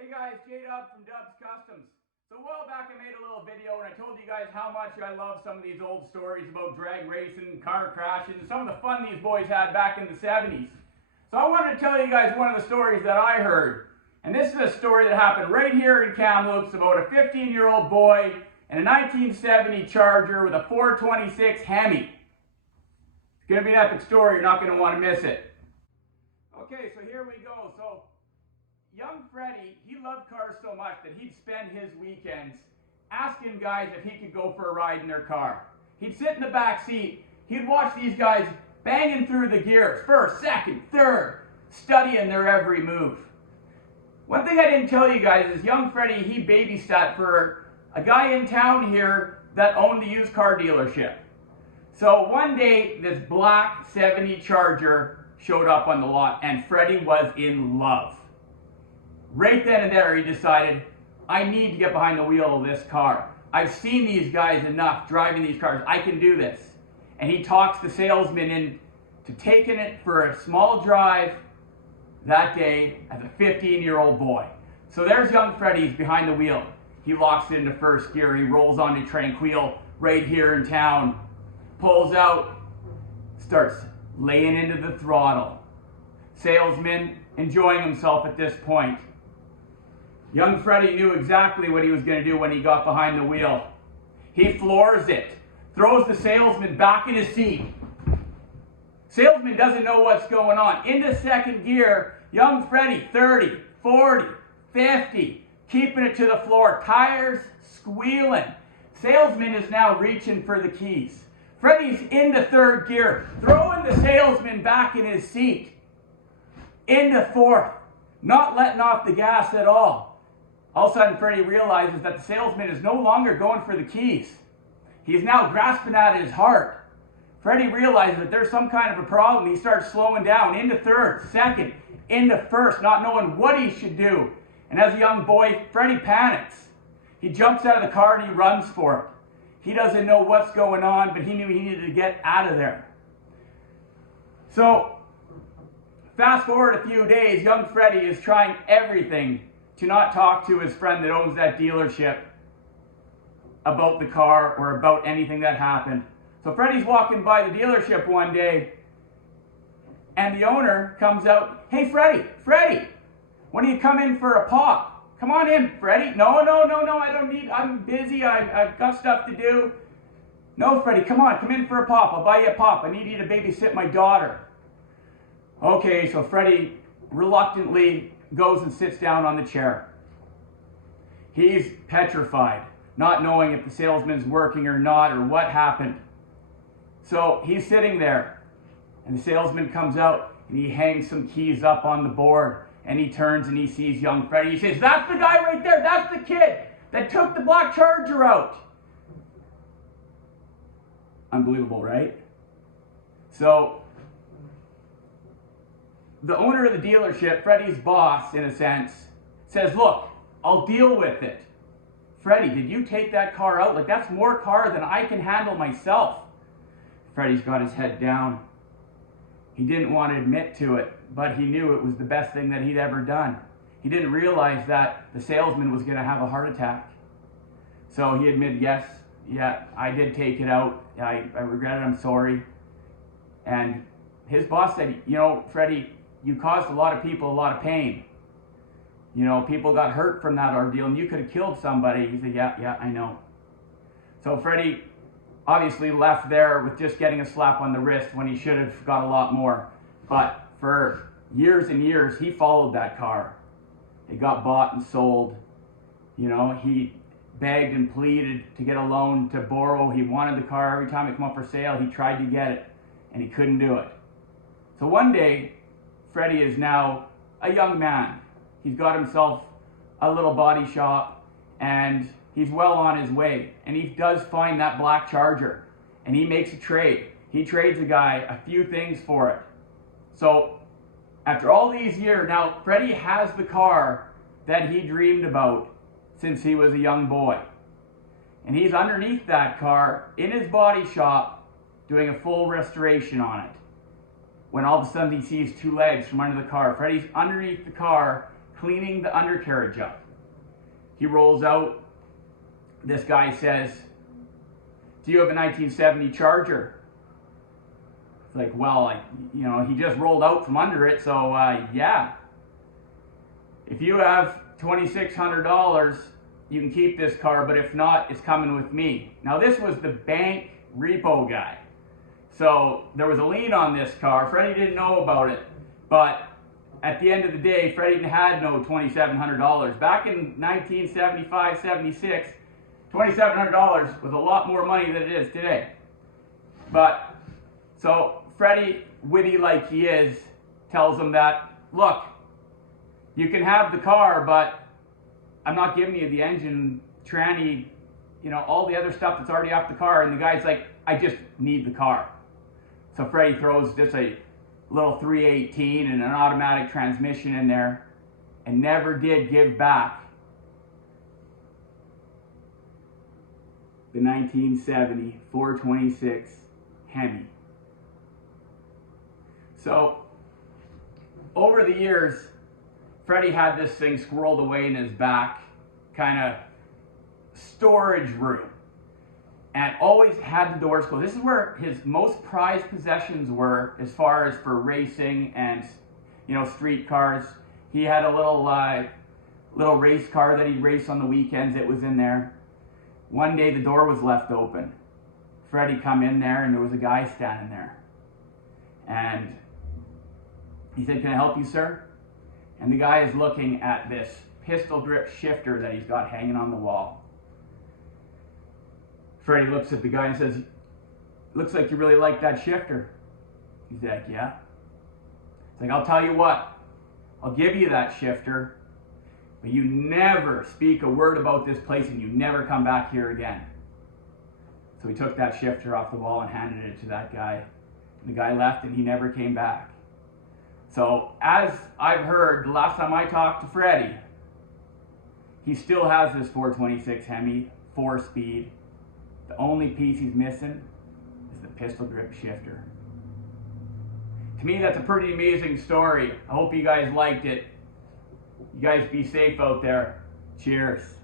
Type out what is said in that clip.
Hey guys, J-Dub from Dub's Customs. So a while back I made a little video and I told you guys how much I love some of these old stories about drag racing, car crashes, and some of the fun these boys had back in the 70s. So I wanted to tell you guys one of the stories that I heard. And this is a story that happened right here in Kamloops about a 15-year-old boy and a 1970 Charger with a 426 Hemi. It's going to be an epic story, you're not going to want to miss it. Okay, so here we go. So young Freddie, he loved cars so much that he'd spend his weekends asking guys if he could go for a ride in their car. He'd sit in the back seat, he'd watch these guys banging through the gears, first, second, third, studying their every move. One thing I didn't tell you guys is young Freddie, he babysat for a guy in town here that owned the used car dealership. So one day, this black 70 Charger showed up on the lot and Freddie was in love. Right then and there, he decided, I need to get behind the wheel of this car. I've seen these guys enough driving these cars. I can do this. And he talks the salesman into taking it for a small drive that day as a 15-year-old boy. So there's young Freddie's behind the wheel. He locks it into first gear. He rolls onto Tranquil right here in town. Pulls out, starts laying into the throttle. Salesman enjoying himself at this point. Young Freddie knew exactly what he was going to do when he got behind the wheel. He floors it, throws the salesman back in his seat. Salesman doesn't know what's going on. Into second gear, young Freddie, 30, 40, 50, keeping it to the floor, tires squealing. Salesman is now reaching for the keys. Freddie's into third gear, throwing the salesman back in his seat. Into fourth, not letting off the gas at all. All of a sudden, Freddie realizes that the salesman is no longer going for the keys. He is now grasping at his heart. Freddie realizes that there's some kind of a problem. He starts slowing down into third, second, into first, not knowing what he should do. And as a young boy, Freddie panics. He jumps out of the car and he runs for it. He doesn't know what's going on, but he knew he needed to get out of there. So, fast forward a few days, young Freddie is trying everything to not talk to his friend that owns that dealership about the car or about anything that happened. So Freddie's walking by the dealership one day and the owner comes out, hey Freddie, when do you come in for a pop? Come on in, Freddie. No, I don't need, I'm busy, I've got stuff to do. No, Freddie, come on, come in for a pop. I'll buy you a pop. I need you to babysit my daughter. Okay, so Freddie reluctantly goes and sits down on the chair. He's petrified, not knowing if the salesman's working or not or what happened. So he's sitting there and the salesman comes out and he hangs some keys up on the board and he turns and he sees young Freddie. He says, that's the guy right there, that's the kid that took the black Charger out. Unbelievable, right? So the owner of the dealership, Freddie's boss, in a sense, says, look, I'll deal with it. Freddie, did you take that car out? Like, that's more car than I can handle myself. Freddie's got his head down. He didn't want to admit to it, but he knew it was the best thing that he'd ever done. He didn't realize that the salesman was going to have a heart attack. So he admitted, yes, yeah, I did take it out. I regret it, I'm sorry. And his boss said, you know, Freddie, you caused a lot of people a lot of pain. You know, people got hurt from that ordeal and you could have killed somebody. He said, yeah, I know. So Freddie obviously left there with just getting a slap on the wrist when he should have got a lot more. But for years and years, he followed that car. It got bought and sold. You know, he begged and pleaded to get a loan to borrow. He wanted the car. Every time it came up for sale, he tried to get it and he couldn't do it. So one day, Freddie is now a young man. He's got himself a little body shop and he's well on his way. And he does find that black Charger and he makes a trade. He trades a guy a few things for it. So after all these years, now Freddie has the car that he dreamed about since he was a young boy. And he's underneath that car in his body shop doing a full restoration on it. When all of a sudden he sees two legs from under the car. Freddie's underneath the car cleaning the undercarriage up. He rolls out. This guy says, "Do you have a 1970 Charger?" It's like, well, he just rolled out from under it, so yeah. If you have $2,600, you can keep this car, but if not, it's coming with me. Now, this was the bank repo guy. So there was a lien on this car. Freddie didn't know about it, but at the end of the day, Freddie had no $2,700. Back in 1975, 76, $2,700 was a lot more money than it is today. But, so Freddie, witty like he is, tells him that, look, you can have the car, but I'm not giving you the engine, tranny, all the other stuff that's already off the car. And the guy's like, I just need the car. So Freddie throws just a little 318 and an automatic transmission in there and never did give back the 1970 426 Hemi. So over the years, Freddie had this thing squirreled away in his back, kind of storage room, and always had the doors closed. This is where his most prized possessions were, as far as for racing and street cars. He had a little race car that he'd race on the weekends. It was in there. One day the door was left open. Freddie come in there and there was a guy standing there, and he said, "Can I help you, sir?" And the guy is looking at this pistol grip shifter that he's got hanging on the wall. Freddie looks at the guy and says, "Looks like you really like that shifter." He's like, "Yeah." It's like, "I'll tell you what, I'll give you that shifter, but you never speak a word about this place and you never come back here again." So he took that shifter off the wall and handed it to that guy. And the guy left and he never came back. So as I've heard, the last time I talked to Freddie, he still has this 426 Hemi, 4-speed. The only piece he's missing is the pistol grip shifter. To me, that's a pretty amazing story. I hope you guys liked it. You guys be safe out there. Cheers.